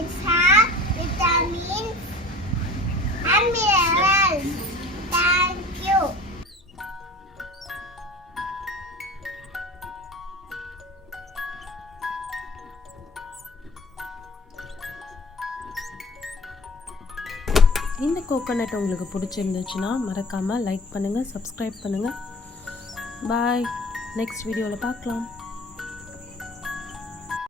It has vitamins and minerals. Thank you. இந்த கோகோனட் உங்களுக்கு பிடிச்சிருந்துச்சுன்னா மறக்காமல் லைக் பண்ணுங்கள், சப்ஸ்கிரைப் பண்ணுங்கள். பாய். நெக்ஸ்ட் வீடியோவில் பார்க்கலாம்.